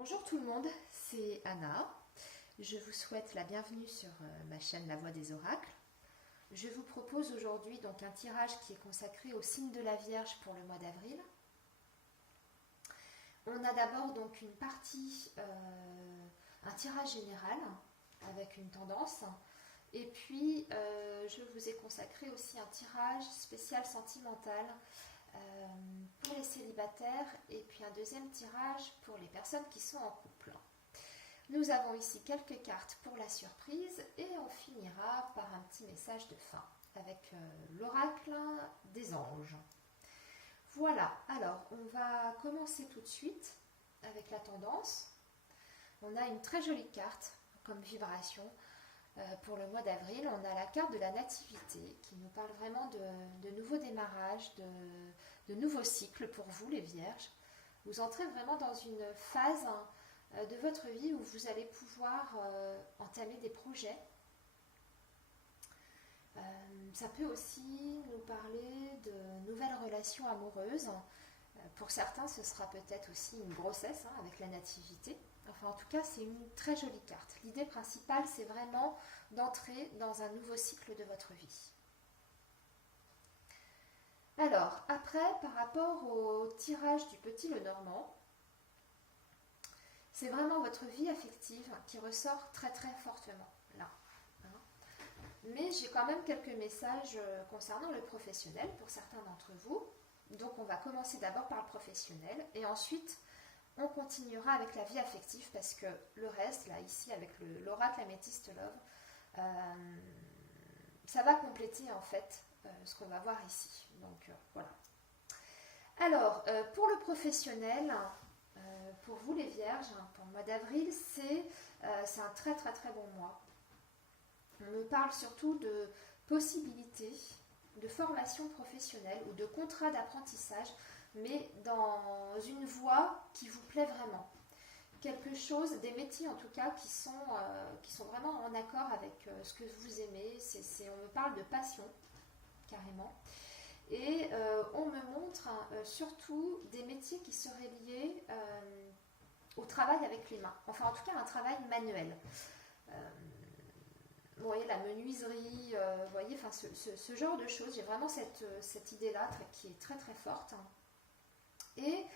Bonjour tout le monde, c'est Anna. Je vous souhaite la bienvenue sur ma chaîne La Voix des Oracles. Je vous propose aujourd'hui donc un tirage qui est consacré au signe de la Vierge pour le mois d'avril. On a d'abord donc une partie, un tirage général avec une tendance. Et puis je vous ai consacré aussi un tirage spécial sentimental pour les célibataires et puis un deuxième tirage pour les personnes qui sont en couple. Nous avons ici quelques cartes pour la surprise et on finira par un petit message de fin avec l'oracle des anges. Voilà, alors on va commencer tout de suite avec la tendance. On a une très jolie carte comme vibration pour le mois d'avril. On a la carte de la nativité qui nous parle vraiment de nouveaux démarrages, de nouveaux cycles pour vous les vierges. Vous entrez vraiment dans une phase de votre vie où vous allez pouvoir entamer des projets. Ça peut aussi nous parler de nouvelles relations amoureuses. Pour certains, ce sera peut-être aussi une grossesse avec la nativité. Enfin, en tout cas, c'est une très jolie carte. L'idée principale, c'est vraiment d'entrer dans un nouveau cycle de votre vie. Alors, après, par rapport au tirage du petit Lenormand, c'est vraiment votre vie affective qui ressort très très fortement là. Mais j'ai quand même quelques messages concernant le professionnel pour certains d'entre vous. Donc on va commencer d'abord par le professionnel et ensuite on continuera avec la vie affective parce que le reste, là ici avec l'oracle Améthyste Love, ça va compléter en fait ce qu'on va voir ici. Donc voilà. Alors pour le professionnel, pour vous les vierges, pour le mois d'avril, c'est un très très très bon mois. On me parle surtout de possibilités de formation professionnelle ou de contrat d'apprentissage, mais dans une voie qui vous plaît vraiment. Quelque chose, des métiers en tout cas, qui sont vraiment en accord avec ce que vous aimez. On me parle de passion, carrément. Et on me montre surtout des métiers qui seraient liés au travail avec les mains. Enfin, en tout cas, un travail manuel. Vous voyez, la menuiserie, vous voyez, enfin, ce genre de choses. J'ai vraiment cette idée-là qui est très très forte. Et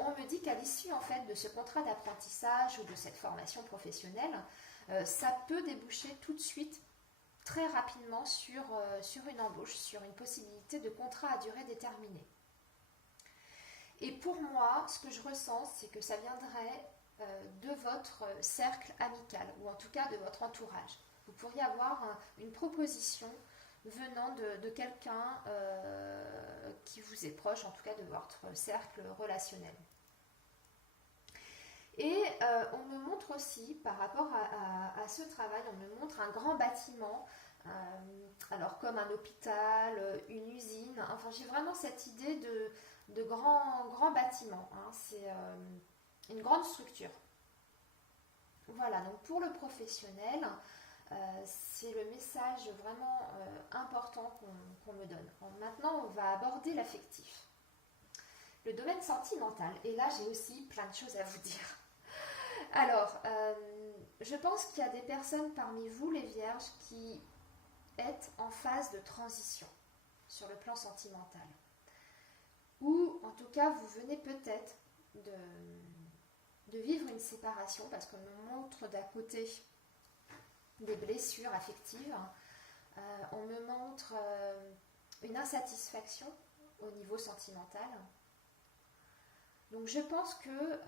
on me dit qu'à l'issue en fait de ce contrat d'apprentissage ou de cette formation professionnelle, ça peut déboucher tout de suite, très rapidement, sur une embauche, sur une possibilité de contrat à durée déterminée. Et pour moi, ce que je ressens, c'est que ça viendrait de votre cercle amical, ou en tout cas de votre entourage. Vous pourriez avoir une proposition venant de quelqu'un qui vous est proche, en tout cas de votre cercle relationnel. Et on me montre aussi, par rapport à ce travail, on me montre un grand bâtiment, alors comme un hôpital, une usine, enfin j'ai vraiment cette idée de grand bâtiment, c'est une grande structure. Voilà, donc pour le professionnel, c'est le message vraiment important qu'on me donne. Maintenant, on va aborder l'affectif. Le domaine sentimental, et là j'ai aussi plein de choses à vous dire. Alors, je pense qu'il y a des personnes parmi vous, les vierges, qui êtes en phase de transition sur le plan sentimental. Ou en tout cas, vous venez peut-être de vivre une séparation, parce qu'on me montre d'un côté des blessures affectives, on me montre une insatisfaction au niveau sentimental. Donc je pense que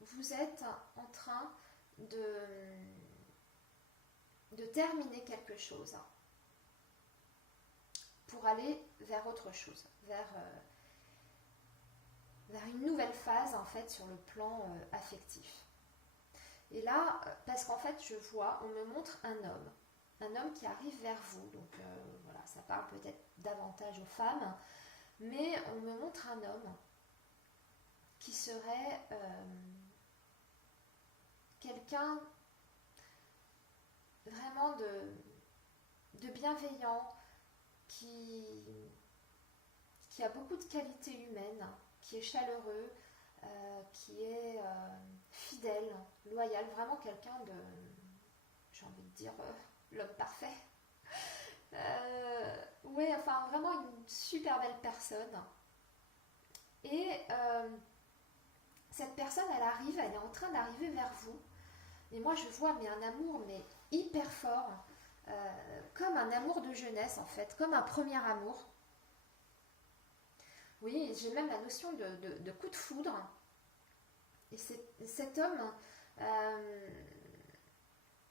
vous êtes en train de terminer quelque chose pour aller vers autre chose, vers une nouvelle phase en fait sur le plan affectif. Et là, parce qu'en fait je vois, on me montre un homme qui arrive vers vous, donc voilà, ça parle peut-être davantage aux femmes, mais on me montre un homme qui serait quelqu'un vraiment de bienveillant, qui a beaucoup de qualités humaines, qui est chaleureux, qui est loyal, vraiment quelqu'un de, j'ai envie de dire, l'homme parfait. Oui, enfin vraiment une super belle personne. Et cette personne, elle arrive, elle est en train d'arriver vers vous. Et moi, je vois mais un amour mais hyper fort, comme un amour de jeunesse en fait, comme un premier amour. Oui, j'ai même la notion de coup de foudre. Et cet homme,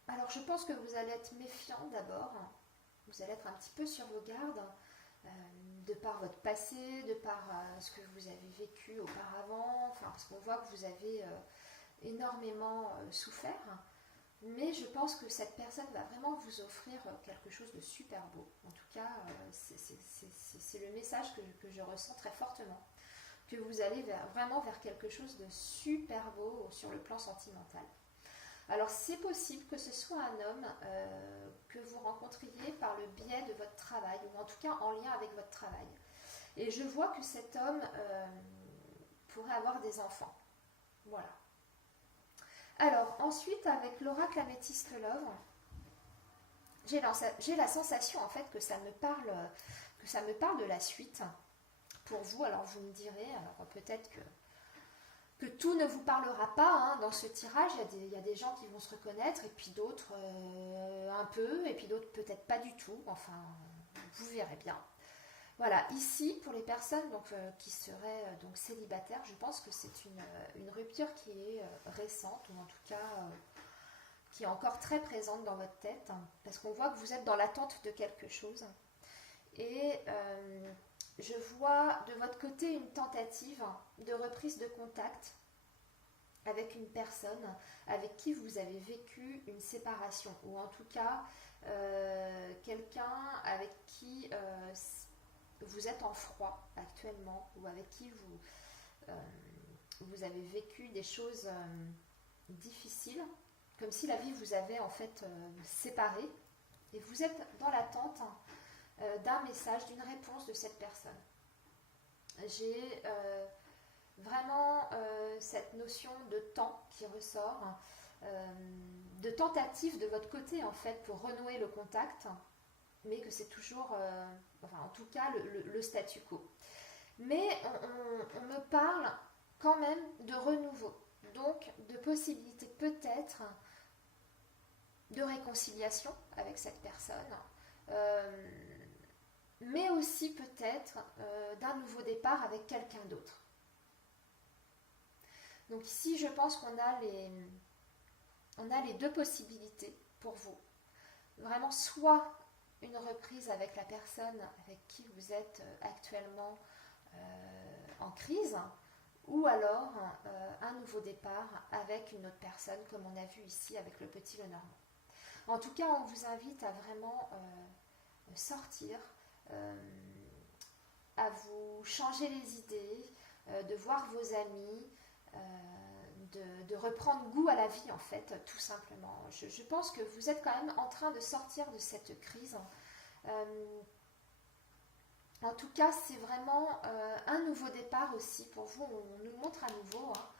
alors je pense que vous allez être méfiant d'abord. Vous allez être un petit peu sur vos gardes, de par votre passé, de par ce que vous avez vécu auparavant, enfin, parce qu'on voit que vous avez énormément souffert. Mais je pense que cette personne va vraiment vous offrir quelque chose de super beau. En tout cas, c'est le message que je ressens très fortement. Que vous allez vraiment vers quelque chose de super beau sur le plan sentimental. Alors c'est possible que ce soit un homme que vous rencontriez par le biais de votre travail, ou en tout cas en lien avec votre travail. Et je vois que cet homme pourrait avoir des enfants. Voilà. Alors ensuite, avec l'oracle Améthyste Love, j'ai la sensation en fait que ça me parle de la suite pour vous. Alors vous me direz, alors peut-être que tout ne vous parlera pas hein, dans ce tirage. Il y a des gens qui vont se reconnaître et puis d'autres un peu et puis d'autres peut-être pas du tout. Enfin, vous verrez bien. Voilà, ici pour les personnes qui seraient donc célibataires, je pense que c'est une rupture qui est récente ou en tout cas qui est encore très présente dans votre tête hein, parce qu'on voit que vous êtes dans l'attente de quelque chose. Et je vois de votre côté une tentative de reprise de contact avec une personne avec qui vous avez vécu une séparation ou en tout cas quelqu'un avec qui vous êtes en froid actuellement ou avec qui vous avez vécu des choses difficiles, comme si la vie vous avait en fait séparé et vous êtes dans l'attente d'un message, d'une réponse de cette personne. J'ai vraiment cette notion de temps qui ressort, de tentative de votre côté en fait pour renouer le contact, mais que c'est toujours, enfin en tout cas le statu quo. Mais on me parle quand même de renouveau, donc de possibilité peut-être de réconciliation avec cette personne, mais aussi peut-être d'un nouveau départ avec quelqu'un d'autre. Donc ici, je pense qu'on a les deux possibilités pour vous. Vraiment, soit une reprise avec la personne avec qui vous êtes actuellement en crise, ou alors un nouveau départ avec une autre personne, comme on a vu ici avec le petit Lenormand. En tout cas, on vous invite à vraiment sortir, à vous changer les idées, de voir vos amis, de reprendre goût à la vie en fait, tout simplement. Je pense que vous êtes quand même en train de sortir de cette crise. En tout cas, c'est vraiment un nouveau départ aussi pour vous. On nous montre à nouveau, hein.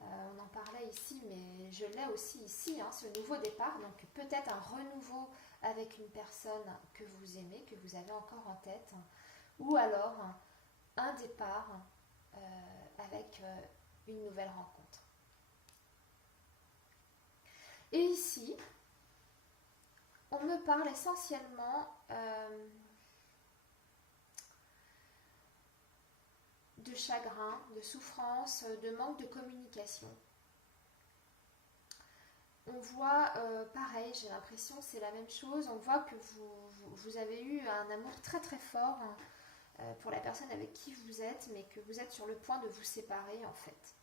On en parlait ici, mais je l'ai aussi ici, hein, ce nouveau départ. Donc peut-être un renouveau avec une personne que vous aimez, que vous avez encore en tête, ou alors un départ avec une nouvelle rencontre. Et ici, on me parle essentiellement de chagrin, de souffrance, de manque de communication. On voit, pareil, j'ai l'impression c'est la même chose, on voit que vous avez eu un amour très très fort pour la personne avec qui vous êtes, mais que vous êtes sur le point de vous séparer en fait.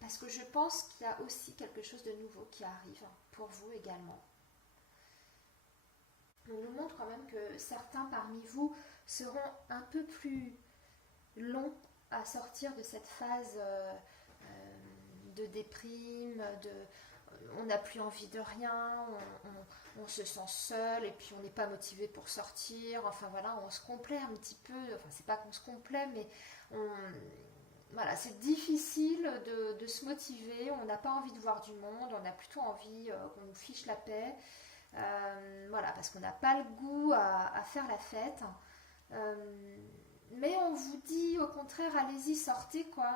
Parce que je pense qu'il y a aussi quelque chose de nouveau qui arrive pour vous également. On nous montre quand même que certains parmi vous seront un peu plus longs à sortir de cette phase de déprime, on n'a plus envie de rien, on se sent seul et puis on n'est pas motivé pour sortir, enfin voilà, on se complaît un petit peu, enfin c'est pas qu'on se complaît, mais voilà, c'est difficile de se motiver, on n'a pas envie de voir du monde, on a plutôt envie qu'on nous fiche la paix. Voilà, parce qu'on n'a pas le goût à faire la fête. Mais on vous dit au contraire, allez-y, sortez quoi.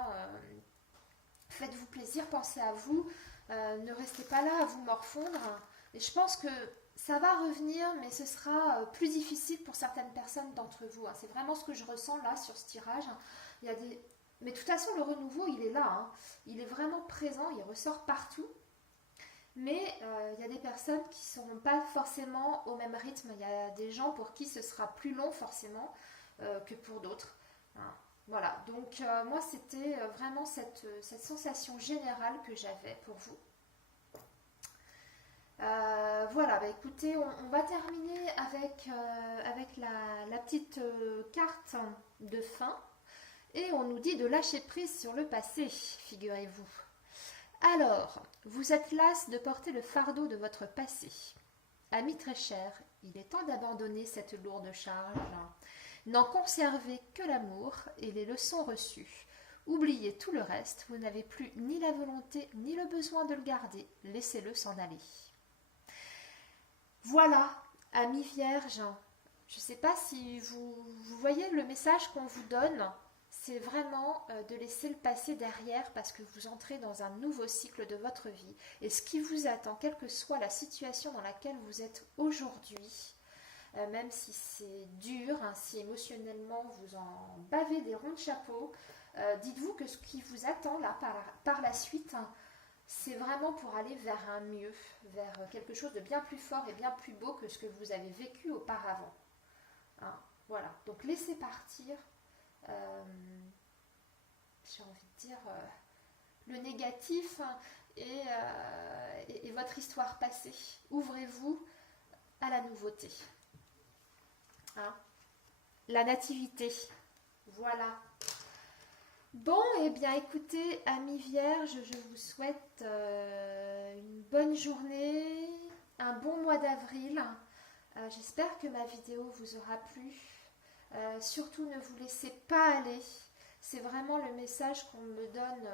Faites-vous plaisir, pensez à vous. Ne restez pas là à vous morfondre. Et je pense que ça va revenir, mais ce sera plus difficile pour certaines personnes d'entre vous. Hein. C'est vraiment ce que je ressens là sur ce tirage. Il y a des... Mais de toute façon, le renouveau, il est là. Hein. Il est vraiment présent, il ressort partout. Mais il y a des personnes qui ne seront pas forcément au même rythme. Il y a des gens pour qui ce sera plus long forcément que pour d'autres. Hein. Voilà, donc moi c'était vraiment cette sensation générale que j'avais pour vous. Voilà, bah écoutez, on va terminer avec la petite carte de fin. Et on nous dit de lâcher prise sur le passé, figurez-vous. Alors, vous êtes las de porter le fardeau de votre passé. Amis très chers, il est temps d'abandonner cette lourde charge. N'en conservez que l'amour et les leçons reçues. Oubliez tout le reste, vous n'avez plus ni la volonté ni le besoin de le garder. Laissez-le s'en aller. Voilà, amis vierges, je ne sais pas si vous voyez le message qu'on vous donne. C'est vraiment de laisser le passé derrière parce que vous entrez dans un nouveau cycle de votre vie. Et ce qui vous attend, quelle que soit la situation dans laquelle vous êtes aujourd'hui, même si c'est dur, hein, si émotionnellement vous en bavez des ronds de chapeau, dites-vous que ce qui vous attend là par la suite, hein, c'est vraiment pour aller vers un mieux, vers quelque chose de bien plus fort et bien plus beau que ce que vous avez vécu auparavant. Hein, voilà, donc laissez partir, j'ai envie de dire, le négatif, hein, et votre histoire passée. Ouvrez-vous à la nouveauté. Hein, la nativité. Voilà. Bon, et bien écoutez, amis vierges, je vous souhaite une bonne journée, un bon mois d'avril. J'espère que ma vidéo vous aura plu. Surtout, ne vous laissez pas aller. C'est vraiment le message qu'on me donne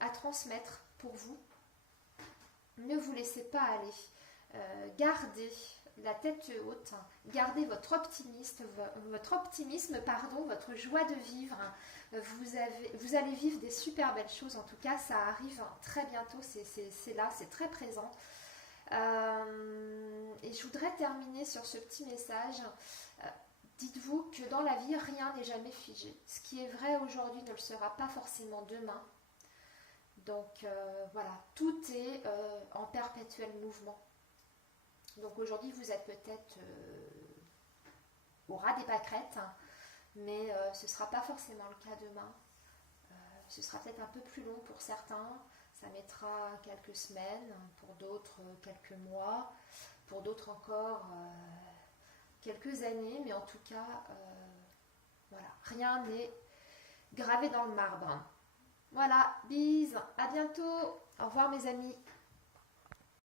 à transmettre pour vous. Ne vous laissez pas aller. Gardez la tête haute, gardez votre optimisme, votre joie de vivre. Vous allez vivre des super belles choses, en tout cas ça arrive très bientôt, c'est là, c'est très présent. Et je voudrais terminer sur ce petit message. Dites-vous que dans la vie, rien n'est jamais figé. Ce qui est vrai aujourd'hui ne le sera pas forcément demain. Donc voilà, tout est en perpétuel mouvement. Donc aujourd'hui, vous êtes peut-être au ras des pâquerettes, hein, mais ce ne sera pas forcément le cas demain. Ce sera peut-être un peu plus long pour certains. Ça mettra quelques semaines, pour d'autres quelques mois, pour d'autres encore quelques années. Mais en tout cas, voilà, rien n'est gravé dans le marbre. Voilà, bise, à bientôt. Au revoir mes amis.